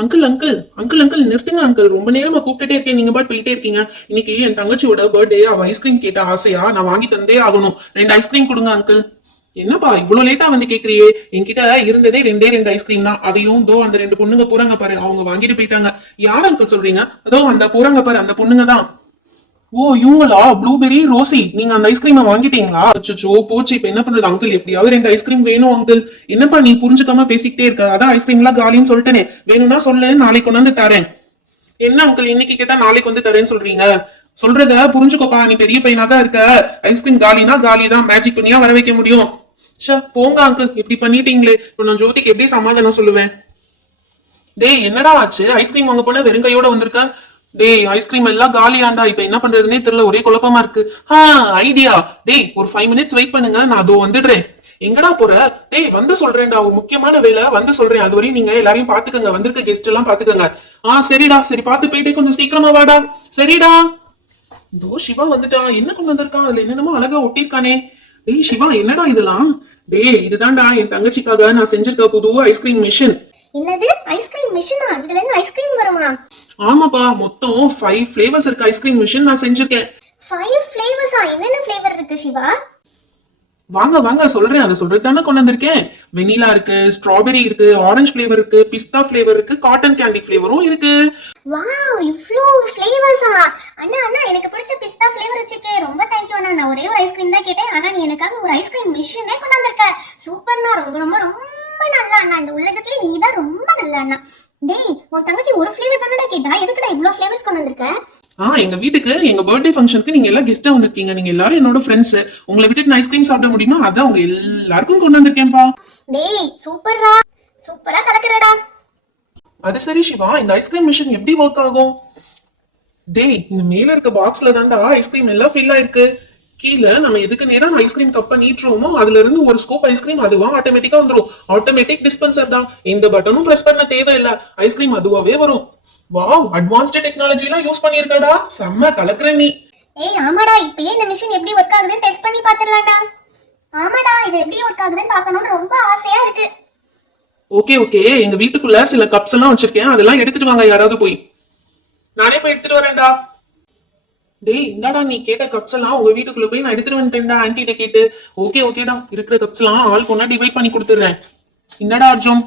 Uncle uncle uncle uncle நிறுத்துங்க uncle. ரொம்ப நேரமா கூப்பிட்டுட்டே இருக்கேன், நீங்க பாட்டு போயிட்டே இருக்கீங்க. இன்னைக்கு என் தங்கச்சியோட பர்த்டே, அவ ஐஸ்கிரீம் கேட்ட ஆசையா, நான் வாங்கி தந்தே ஆகணும். 2 ஐஸ்கிரீம் கொடுங்க அங்கிள். என்னப்பா இவ்வளவு லேட்டா வந்து கேக்குறியே? என்கிட்ட இருந்ததே ரெண்டு ஐஸ்கிரீம் தான். அதையும் தோ அந்த 2 பொண்ணுங்க போறாங்க பாரு, அவங்க வாங்கிட்டு போயிட்டாங்க. யார் அங்கிள் சொல்றீங்க? அதோ அந்த போறாங்க பாரு, அந்த பொண்ணுங்க தான். ஓ இவங்களா? ப்ளூபெரி ரோசி, நீங்க அந்த ஐஸ்கிரீமை வாங்கிட்டீங்களா? அச்சோ போச்சு, இப்ப என்ன பண்றது அங்கிள்? எப்படியாவது 2 ஐஸ்கிரீம் வேணும் அங்கிள். என்னப்பா நீ புரிஞ்சுக்காம பேசிக்கிட்டே இருக்க? அதான் ஐஸ்கிரீம்லாம் காலின்னு சொல்லிட்டேனே, வேணும்னா சொல்லு, நாளைக்கு கொண்டு வந்து தரேன். என்ன அங்கிள் இன்னைக்கு கேட்டா நாளைக்கு வந்து தரேன்னு சொல்றீங்க? சொல்றத புரிஞ்சுக்கோப்பா, நீ பெரிய பையனா தான் இருக்க. ஐஸ்கிரீம் காலினா காலி தான், மேஜிக் பண்ணியா வர வைக்க முடியும்? ச்சே போங்க அங்கிள், இப்படி பண்ணிட்டீங்களே, இப்ப நான் ஜோதிக்கு எப்படி சமாதானம் சொல்லுவேன்? டேய் என்னடா ஆச்சு? ஐஸ்கிரீம் வாங்க போன வெறுங்கையோட வந்திருக்க. டேய் ஐஸ்கிரீம் எல்லாம் காலியாண்டா, இப்ப என்ன பண்றதுன்னே தெரியல, ஒரே குழப்பமா இருக்கு. ஐடியா. டேய் ஒரு 5 மினிட்ஸ் வெயிட் பண்ணுங்க, நான் அதோ வந்துடுறேன். எங்கடா போற? டேய் வந்து சொல்றேன்டா, ஒரு முக்கியமான வேலை, வந்து சொல்றேன். அது வரையும் நீங்க எல்லாரையும் பாத்துக்கங்க, வந்திருக்க கெஸ்ட் எல்லாம் பாத்துக்கங்க. சரிடா, சரி பாத்து போயிட்டு கொஞ்சம் சீக்கிரமா வாடா. சரிடா. இதோ சிவா வந்துட்டான். என்ன கொண்டு வந்திருக்கான்? அதுல என்னென்னமோ அழகா ஒட்டிருக்கானே. டேய் சிவா என்னடா இதெல்லாம்? டேய் இதுதான்டா என் தங்கச்சிக்காக நான் செஞ்சிருக்க புது ஐஸ்கிரீம் மிஷின். என்னது ஐஸ்கிரீம் மிஷினா? இதுல இருந்து ஐஸ்கிரீம் வருமா? ஆமாப்பா, மொத்தம் 5 ஃபிளேவர்ஸ் இருக்க ஐஸ்கிரீம் மிஷின் நான் செஞ்சிருக்கேன். 5 ஃபிளேவர்ஸா? என்னென்ன ஃபிளேவர் இருக்கு சிவா? வாங்க வாங்க சொல்றேன், அதை சொல்றது தானே கொண்டு வந்திருக்கேன். வெனிலா இருக்கு, ஸ்ட்ராபெரி இருக்கு, ஆரஞ்சு ஃபிளேவர் இருக்கு, பிஸ்தா ஃபிளேவர் இருக்கு, காட்டன் கேண்டி ஃபிளேவரும் இருக்கு. வாவ் இவ்ளோ ஃபிளேவர்ஸா? அண்ணா அண்ணா எனக்கு பிடிச்ச பிஸ்தா ஃபிளேவர் வச்சிருக்கே. ரொம்ப தேங்க் யூ அண்ணா. நான் ஒரே ஒரு ஐஸ்கிரீம் தான் கேட்டேன், ஆனா நீ எனக்காக ஒரு ஐஸ்கிரீம் மிஷினே கொண்டு வந்திருக்க. சூப்பர்ண்ணா, ரொம்ப ரொம்ப ரொம்ப நல்லா அண்ணா. இந்த உலகத்துல நீ தான் ரொம்ப நல்ல அண்ணா. டேய் உன் தங்கச்சி ஒரு ஃபிளேவர் தானடா கேட்டா, எதுக்குடா இவ்ளோ ஃபிளேவர்ஸ் கொண்டு வந்திருக்க? எங்க வீட்டுக்கு எங்க பர்த்டே ஃபங்க்ஷனுக்கு நீங்க எல்லாம் கெஸ்டா வந்திருக்கீங்க. நீங்க எல்லாரும் என்னோட ஃப்ரெண்ட்ஸ். உங்களை விட்டுட்டு நான் ஐஸ்கிரீம் சாப்பிட முடியுமா? அதான் உங்க எல்லாருக்கும் கொண்டு வந்திருக்கேன்பா. டேய் சூப்பர்ரா, சூப்பரா கலக்குறடா. அது சரி சிவா, இந்த ஐஸ்கிரீம் மிஷின் எப்படி ஒர்க் ஆகும்? டேய் இந்த மேல இருக்க பாக்ஸ்ல தான்டா ஐஸ்கிரீம் எல்லாம் ஃபில் ஆயிருக்கு. கீழே நம்ம எதுக்கு நேரா ஐஸ்கிரீம் கப்பை நீட்டுறோமோ அதுல இருந்து ஒரு ஸ்கூப் ஐஸ்கிரீம் அதுவா ஆட்டோமேட்டிக்கா வந்துடும். ஆட்டோமேட்டிக் டிஸ்பென்சர் தான், எந்த பட்டனும் பிரஸ் பண்ண தேவையில்லை. ஐஸ்கிரீம் அதுவாவே வரும். வாவ் அட்வான்ஸ்டு டெக்னாலஜி எல்லாம் யூஸ் பண்ணிருக்கடா. செம்ம கலக்குற நீ. ஏய் ஆமாடா, இப்பயே இந்த மிஷின் எப்படி ஒர்க் ஆகுதுன்னு டெஸ்ட் பண்ணி பாத்துறலாம்டா. ஆமாடா, இது எப்படி ஒர்க் ஆகுதுன்னு பார்க்கணும்னு ரொம்ப ஆசையா இருக்கு. ஓகே எங்க வீட்டுக்குள்ள சில கப்ஸ் எல்லாம் வச்சிருக்கேன், அதெல்லாம் எடுத்துட்டு வாங்க யாராவது போய். நானே போய் எடுத்துட்டு வரேன்டா. டேய் இந்தாடா நீ கேட்ட கப்ஸ் எல்லாம் உங்க வீட்டுக்குள்ள போய் நான் எடுத்துட்டு வந்துட்டேன்டா ஆன்ட்டிட்ட கேட்டு. ஓகேடா, இருக்கிற கப்ஸ் எல்லாம் ஆளுக்கு ஒண்ணா டிவைட் பண்ணி கொடுத்துடுறேன். இந்தாடா அர்ஜுன்,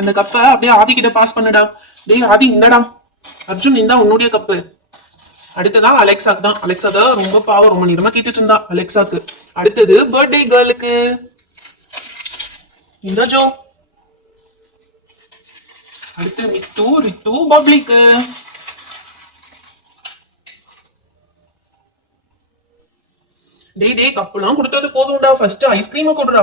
அந்த கப்பை அப்படியே ஆதி கிட்ட பாஸ் பண்ணுடா. டேய் ஆதி இந்தாடா. அர்ஜுன் இந்தா உன்னுடைய கப்பு. அடுத்ததா அலெக்சாக்கு தான். அலெக்சா தான் ரொம்ப பாவம், ரொம்ப நேரமா கேட்டுட்டு இருந்தா அலெக்சாக்கு. அடுத்தது பர்த்டே கேர்ளுக்கு. இந்த ஜோ. அடுத்து ரித்து பப்ளிக்கு. டேய் கப்புலாம் கொடுத்தது போதும்டா, ஃபர்ஸ்ட் ஐஸ்கிரீமை கொடுறா.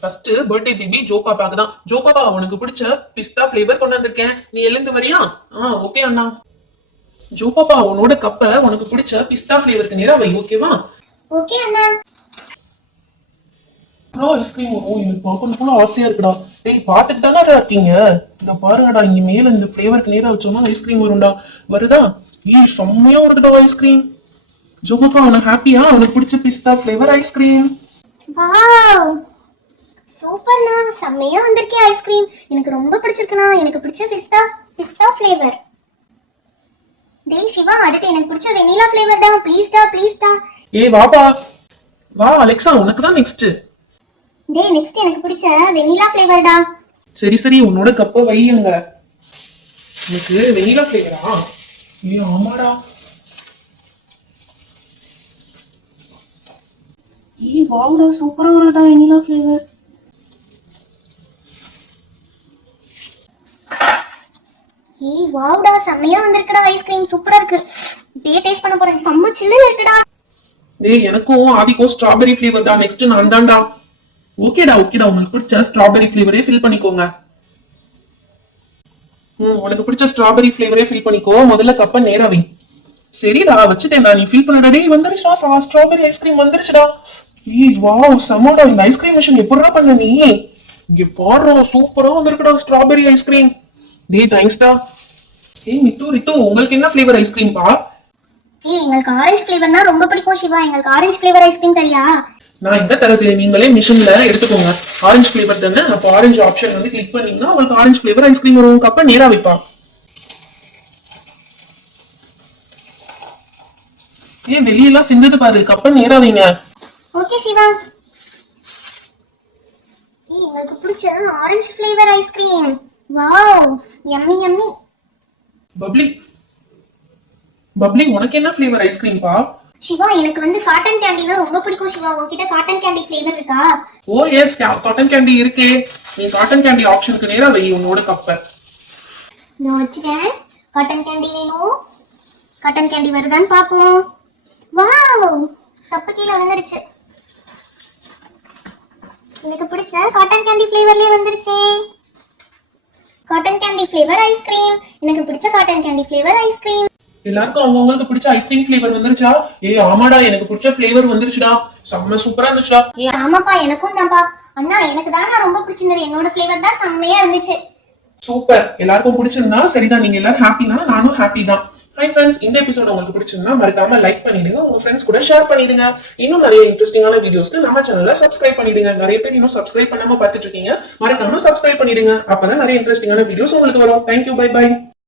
ஃபர்ஸ்ட் பர்த்டே பேபி ஜோ பாப்பாக்கு தான். ஜோ பாப்பா உனக்கு பிடிச்ச பிஸ்தா ஃபிளேவர் கொண்டு வந்திருக்கேன், நீ எழுந்து வரியா? ஓகே அண்ணா. ஜோ பாப்பா உன்னோட கப்பை உனக்கு பிடிச்ச பிஸ்தா ஃபிளேவருக்கு நேரா வை, ஓகேவா? ஓகே அண்ணா. ஐஸ்கிரீம் எனக்கு பார்க்கணும் போல ஆசையா இருக்குடா. டேய் பாத்துட்டு தானே இருக்கீங்க, இத பாருங்கடா, இங்க மேல இந்த ஃபிளேவருக்கு நேரா வச்சோம்னா ஐஸ்கிரீம் வரும்டா. வருதா? செம்மையா வருதுடா ஐஸ்கிரீம். ஜோ பாப்பா உனக்கு ஹாப்பியா? உனக்கு பிடிச்ச பிஸ்தா ஃபிளேவர் ஐஸ்கிரீம். வாவ் சூப்பர்ண்ணா, செம்மையா வந்திருக்கே ஐஸ்கிரீம். எனக்கு ரொம்ப பிடிச்சிருக்குண்ணா. எனக்கு பிடிச்ச பிஸ்தா ஃபிளேவர். டேய் சிவா, அடுத்து எனக்கு பிடிச்ச வெனிலா ஃபிளேவர் தான். ப்ளீஸ்டா. வாப்பா வா அலெக்சா, உனக்கு தான் நெக்ஸ்ட். டேய் நெக்ஸ்ட் எனக்கு பிடிச்ச வெனிலா ஃபிளேவர்டா. சரி உன்னோட கப்ப வையுங்க. எனக்கு வெனிலா ஃபிளேவரா? ஆமாடா. வாவுடா, சூப்பரா வருதா வெனிலா ஃபிளேவர். வாவுடா, செம்மையா வந்திருக்குடா ஐஸ்கிரீம். சூப்பரா இருக்கு. இப்பயே டேஸ்ட் பண்ண போறேன். செம்ம சில்லுன்னு இருக்குடா. டேய் எனக்கும் ஆதிக்கும் ஸ்ட்ராபெரி ஃபிளேவர் தான் நெக்ஸ்ட். நான் தான்டா. ஓகேடா உங்களுக்கு பிடிச்ச ஸ்ட்ராபெரி ஃபிளேவரே ஃபில் பண்ணிக்கோங்க. உனக்கு பிடிச்ச ஸ்ட்ராபெரி ஃபிளேவரே ஃபில் பண்ணிக்கோ. முதல்ல கப்ப நேரா வை. சரிடா வச்சுட்டேன்டா, நீ ஃபில் பண்ணடா. டேய் வந்துருச்சுடா, ஸ்ட்ராபெரி ஐஸ்கிரீம் வந்துருச்சுடா. வாவ் செம்மடா. இந்த ஐஸ்கிரீம் மிஷின் எப்படிடா பண்ண நீ? இங்க பாருடா, சூப்பரா வந்திருக்குடா ஸ்ட்ராபெரி ஐஸ்கிரீம். டேய் தேங்க்ஸ்டா. ரித்து உங்களுக்கு என்ன ஃபிளேவர் ஐஸ்கிரீம் பா? எங்களுக்கு ஆரஞ்சு ஃபிளேவர்னா ரொம்ப பிடிக்கும் சிவா. எங்களுக்கு ஆரஞ்சு ஃபிளேவர் ஐஸ்கிரீம் தரியா? நான் எங்க தரது, நீங்களே மிஷின்ல எடுத்துக்கோங்க. ஆரஞ்சு ஃபிளேவர் தானே, அப்போ ஆரஞ்சு ஆப்ஷன் வந்து கிளிக் பண்ணீங்கன்னா உங்களுக்கு ஆரஞ்சு ஃபிளேவர் ஐஸ்கிரீம் வரும். கப்பை நேரா வைப்பா. ஏன் வெளியெல்லாம் சிந்தது பாரு, கப்பை நேரா வைங்க. ஓகே சிவா. எங்களுக்கு பிடிச்ச orange flavour ice cream. Wow, yummy yummy. Bubbly bubbly, உனக்கு என்ன ஃபிளேவர் ஐஸ்கிரீம் பா? சிவா, எனக்கு வந்து காட்டன் கேண்டினா ரொம்ப பிடிக்கும் சிவா. உன்கிட்ட காட்டன் கேண்டி ஃபிளேவர் இருக்கா? ஓ எஸ், காட்டன் கேண்டி இருக்கே. நீ காட்டன் கேண்டி ஆப்ஷனுக்கு நேரா வை உன்னோட கப்பை. நான் வச்சுக்கேன். காட்டன் கேண்டி வேணும். காட்டன் கேண்டி வருதான்னு பாப்போம். வாவ், கப்பு கீழே விழுந்துருச்சு. எனக்கு பிடிச்ச காட்டன் கேண்டி ஃபிளேவர்லயே வந்துருச்சு. Cotton candy flavour ice cream. எனக்கு பிடிச்ச காட்டன் கேண்டி ஃபிளேவர் ஐஸ்கிரீம். எல்லாருக்கும் அவங்களுக்கு பிடிச்ச ஐஸ்கிரீம் ஃபிளேவர் வந்துருச்சா? ஆமாடா, எனக்கு பிடிச்ச ஃபிளேவர் வந்துருச்சுடா. செம்ம சூப்பரா இருந்துச்சுடா. ஆமாப்பா, எனக்கும் தான்ப்பா. அண்ணா, எனக்கு தான் ரொம்ப பிடிச்சிருந்தது. என்னோட ஃபிளேவர் தான் செம்மையா இருந்துச்சு. சூப்பர். எல்லாருக்கும் பிடிச்சிருந்தா சரிதான், நீங்க எல்லாரும் ஹாப்பினா நானும் ஹாப்பி தான். ஹாய் ஃப்ரெண்ட்ஸ், இந்த எபிசோட் உங்களுக்கு பிடிச்சிருந்தா மறக்காம லைக் பண்ணிடுங்க, உங்க ஃப்ரெண்ட்ஸ் கூட ஷேர் பண்ணிடுங்க. இன்னும் நிறைய இன்ட்ரெஸ்டிங்கான வீடியோஸ்க்கு நம்ம சேனலை சப்ஸ்கிரைப் பண்ணிடுங்க. நிறைய பேர் இன்னும் சப்ஸ்கிரைப் பண்ணாம பார்த்துட்டு இருக்கீங்க, மறக்காம சப்ஸ்கிரைப் பண்ணிடுங்க. அப்பதான் நிறைய இன்ட்ரெஸ்டிங்கான வீடியோஸ் உங்களுக்கு வரும். Thank you, bye by.